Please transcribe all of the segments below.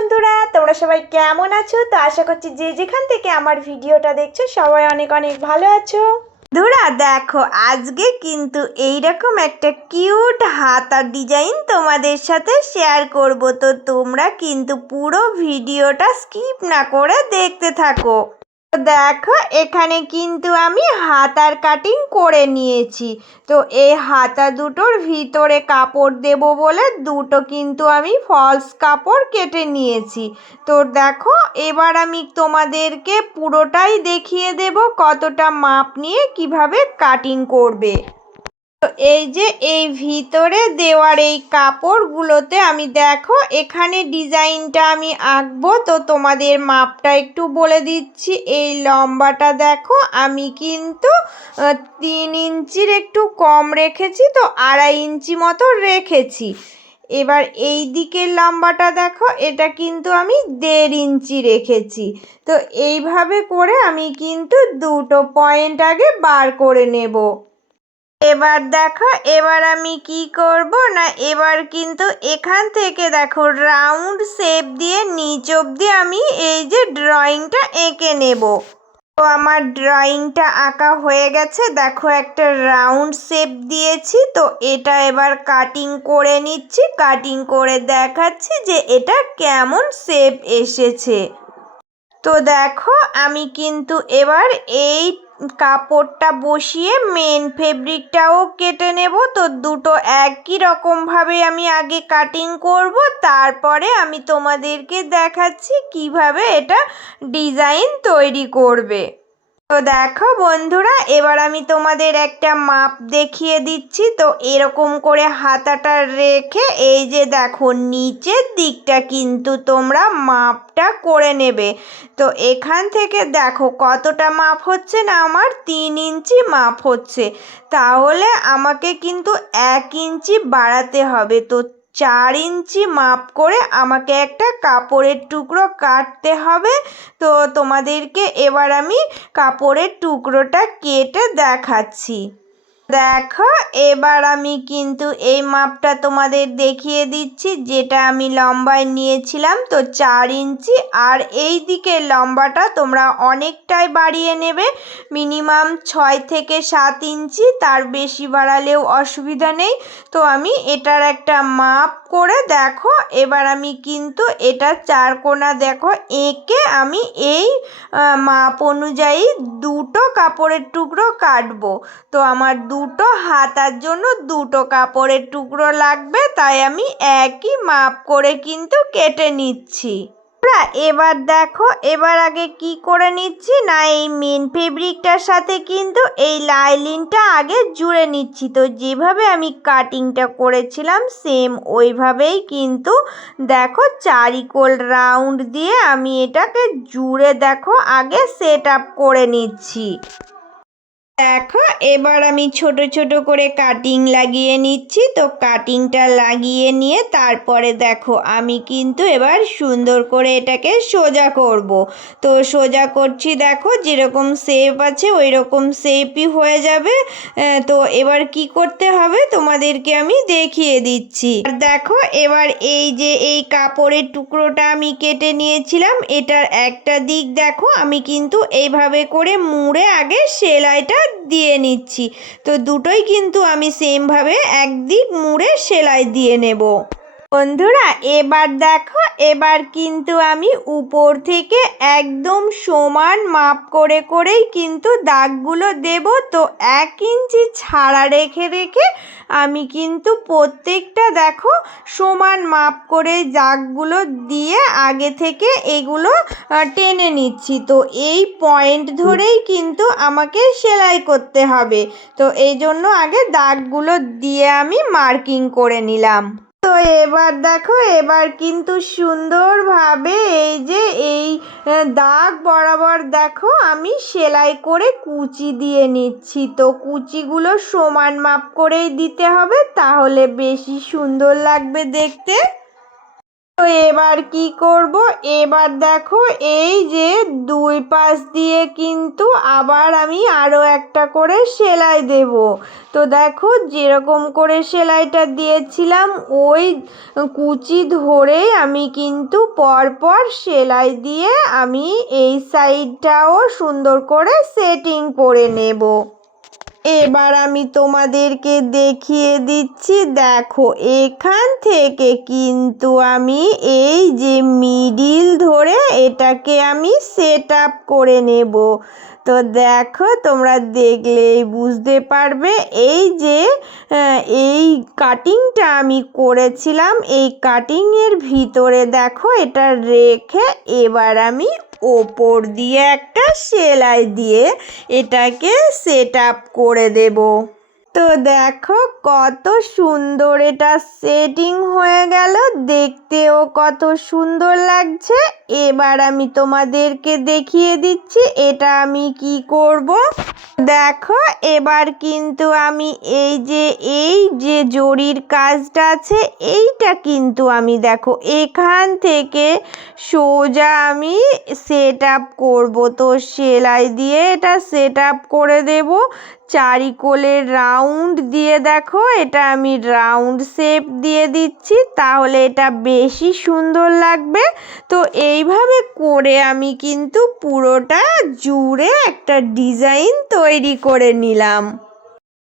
বন্ধুরা, তোমরা সবাই কেমন আছো? তো আশা করছি যে যেখান থেকে আমার ভিডিওটা দেখছো সবাই অনেক অনেক ভালো আছো। বন্ধুরা দেখো, আজকে কিন্তু এইরকম একটা কিউট হাতার ডিজাইন তোমাদের সাথে শেয়ার করব। তো তোমরা কিন্তু পুরো ভিডিওটা স্কিপ না করে দেখতে থাকো। দেখো, এখানে কিন্তু আমি হাতার কাটিং করে নিয়েছি। তো এই হাতা দুটোর ভিতরে কাপড় দেব বলে দুটো কিন্তু আমি ফলস কাপড় কেটে নিয়েছি। তো দেখো, এবার আমি তোমাদেরকে পুরোটাই দেখিয়ে দেব কতটা মাপ নিয়ে কিভাবে কাটিং করবে। তো এই যে এই ভিতরে দেওয়ার এই কাপড়গুলোতে আমি দেখো এখানে ডিজাইনটা আমি আঁকবো। তো তোমাদের মাপটা একটু বলে দিচ্ছি। এই লম্বাটা দেখো আমি কিন্তু 3 ইঞ্চির একটু কম রেখেছি, তো 2.5 ইঞ্চি মতো রেখেছি। এবার এই দিকের লম্বাটা দেখো, এটা কিন্তু আমি 1.5 ইঞ্চি রেখেছি। তো এইভাবে করে আমি কিন্তু দুটো পয়েন্ট আগে বার করে নেব। এবার দেখো, এবার আমি কি করব না, এবার কিন্তু এখান থেকে দেখো রাউন্ড শেপ দিয়ে নিচ অবধি আমি এই যে ড্রয়িংটা এঁকে নেব। তো আমার ড্রয়িংটা আঁকা হয়ে গেছে। দেখো একটা রাউন্ড শেপ দিয়েছি। তো এটা এবার কাটিং করে নিচ্ছি, কাটিং করে দেখাচ্ছি যে এটা কেমন শেপ এসেছে। তো দেখো, আমি কিন্তু এবার এই কাপড়টা বসিয়ে মেন ফেব্রিকটাও কেটে নেব। তো দুটো একই রকমভাবে আমি আগে কাটিং করব, তারপরে আমি তোমাদেরকে দেখাচ্ছি কিভাবে এটা ডিজাইন তৈরি করবে। তো দেখো বন্ধুরা, এবার আমি তোমাদের একটা মাপ দেখিয়ে দিচ্ছি। তো এরকম করে হাতাটা রেখে এই যে দেখো নিচের দিকটা কিন্তু তোমরা মাপটা করে নেবে। তো এখান থেকে দেখো কতটা মাপ হচ্ছে না, আমার 3 ইঞ্চি মাপ হচ্ছে। তাহলে আমাকে কিন্তু 1 ইঞ্চি বাড়াতে হবে। তো 4 ইঞ্চি মাপ করে আমাকে একটা কাপড়ের টুকরো কাটতে হবে। তো তোমাদেরকে এবার আমি কাপড়ের টুকরোটা কেটে দেখাচ্ছি। দেখো, এবার আমি কিন্তু এই মাপটা তোমাদের দেখিয়ে দিচ্ছি, যেটা আমি লম্বায় নিয়েছিলাম। তো 4 ইঞ্চি, আর এই দিকে লম্বাটা তোমরা অনেকটাই বাড়িয়ে নেবে, মিনিমাম 6 থেকে 7 ইঞ্চি, তার বেশি বাড়ালেও অসুবিধা নেই। তো আমি এটার একটা মাপ করে দেখো, এবার আমি কিন্তু এটা 4 কোণা দেখো এঁকে আমি এই মাপ অনুযায়ী দুটো কাপড়ের টুকরো কাটবো। তো আমার দুটো হাতার জন্য দুটো কাপড়ের টুকরো লাগবে, তাই আমি একই মাপ করে কিন্তু কেটে নিচ্ছি। এবার দেখো, এবার আগে কি করে নিচ্ছি না, এই মেন ফেব্রিকটার সাথে কিন্তু এই লাইনিংটা আগে জুড়ে নিচ্ছি। তো যেভাবে আমি কাটিংটা করেছিলাম সেম ওইভাবেই কিন্তু দেখো চারিকোল রাউন্ড দিয়ে আমি এটাকে জুড়ে দেখো আগে সেট আপ করে নিচ্ছি। দেখো, এবার আমি ছোট ছোট করে কাটিং লাগিয়ে নিচ্ছি। তো কাটিংটা লাগিয়ে নিয়ে তারপরে দেখো আমি কিন্তু এবার সুন্দর করে এটাকে সোজা করব। তো সোজা করছি, দেখো যেরকম শেপ আছে ওই রকম শেপই হয়ে যাবে। তো এবার কি করতে হবে তোমাদেরকে আমি দেখিয়ে দিচ্ছি। আর দেখো, এবার এই যে এই কাপড়ের টুকরোটা আমি কেটে নিয়েছিলাম, এটার একটা দিক দেখো আমি কিন্তু এইভাবে করে মুড়ে আগে সেলাইটা দিয়ে নিচ্ছি। তো দুটোই কিন্তু আমি সেমভাবে একদিক মুড়ে সেলাই দিয়ে নেব। বন্ধুরা এবার দেখো, এবার কিন্তু আমি উপর থেকে একদম সমান মাপ করে করেই কিন্তু দাগগুলো দেব। তো 1 ইঞ্চি ছাড়া রেখে রেখে আমি কিন্তু প্রত্যেকটা দেখো সমান মাপ করে দাগগুলো দিয়ে আগে থেকে এগুলো টেনে নিচ্ছি। তো এই পয়েন্ট ধরেই কিন্তু আমাকে সেলাই করতে হবে। তো এই জন্য আগে দাগগুলো দিয়ে আমি মার্কিং করে নিলাম। তো এবার দেখো, এবার কিন্তু সুন্দরভাবে এই যে এই দাগ বরাবর দেখো আমি সেলাই করে কুচি দিয়ে নিচ্ছি। তো কুচিগুলো সমান মাপ করেই দিতে হবে, তাহলে বেশি সুন্দর লাগবে দেখতে। তো এবার কি করব, এবার দেখো এই যে দুই পাশ দিয়ে কিন্তু আবার আমি আরও একটা করে সেলাই দেব। তো দেখো যেরকম করে সেলাইটা দিয়েছিলাম ওই কুচি ধরেই আমি কিন্তু পরপর সেলাই দিয়ে আমি এই সাইডটাও সুন্দর করে সেটিং করে নেব। এবার আমি তোমাদেরকে দেখিয়ে দিচ্ছি, দেখো এখান থেকে কিন্তু আমি এই যে মিডিল ধরে এটাকে আমি সেট আপ করে নেব। তো দেখো তোমরা দেখলেই বুঝতে পারবে এই যে এই কাটিংটা আমি করেছিলাম, এই কাটিংয়ের ভিতরে দেখো এটা রেখে এবার আমি ওপর দিয়ে একটা সেলাই দিয়ে এটাকে সেট আপ করে দেব। তো দেখো কত সুন্দর এটা সেটিং হয়ে গেল, দেখতেও কত সুন্দর লাগছে। এবার আমি তোমাদেরকে দেখিয়ে দিচ্ছি এটা আমি কি করব। দেখো এবার কিন্তু আমি এই যে জরির কাজটা আছে এইটা কিন্তু আমি দেখো এখান থেকে সোজা আমি সেট আপ করবো। তো সেলাই দিয়ে এটা সেট আপ করে দেব। চারিকোলের রাউন্ড দিয়ে দেখো এটা আমি রাউন্ড শেপ দিয়ে দিচ্ছি, তাহলে এটা বেশি সুন্দর লাগবে। তো এইভাবে করে আমি কিন্তু পুরোটা জুড়ে একটা ডিজাইন তৈরি করে নিলাম।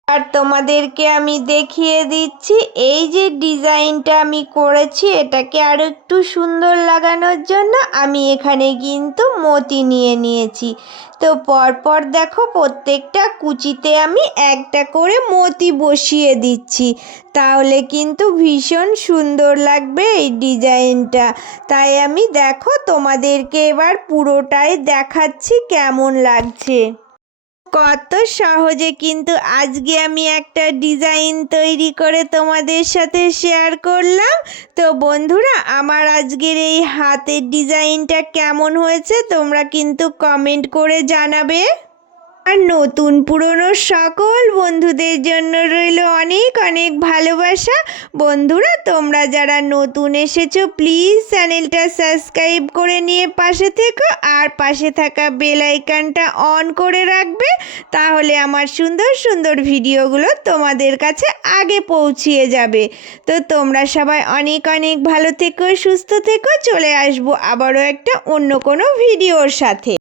আর তোমাদেরকে আমি দেখিয়ে দিচ্ছি এই যে ডিজাইনটা আমি করেছি এটাকে আরও একটু সুন্দর লাগানোর জন্য আমি এখানে কিন্তু মতি নিয়ে নিয়েছি। তো পরপর দেখো প্রত্যেকটা কুচিতে আমি একটা করে মতি বসিয়ে দিচ্ছি, তাহলে কিন্তু ভীষণ সুন্দর লাগবে এই ডিজাইনটা। তাই আমি দেখো তোমাদেরকে এবার পুরোটাই দেখাচ্ছি কেমন লাগছে। কত সহজে কিন্তু আজকে আমি একটা ডিজাইন তৈরি করে তোমাদের সাথে শেয়ার করলাম। তো বন্ধুরা আমার আজকের এই হাতের ডিজাইনটা কেমন হয়েছে তোমরা কিন্তু কমেন্ট করে জানাবে। আর নতুন পুরনো সকল বন্ধুদের জন্য রইল অনেক অনেক ভালোবাসা। বন্ধুরা তোমরা যারা নতুন এসেছো প্লিজ চ্যানেলটা সাবস্ক্রাইব করে নিয়ে পাশে থেকো, আর পাশে থাকা বেল আইকনটা অন করে রাখবে, তাহলে আমার সুন্দর সুন্দর ভিডিওগুলো তোমাদের কাছে আগে পৌঁছিয়ে যাবে। তো তোমরা সবাই অনেক অনেক ভালো থেকো, সুস্থ থেকো। চলে আসবো আবারও একটা অন্য কোনো ভিডিওর সাথে।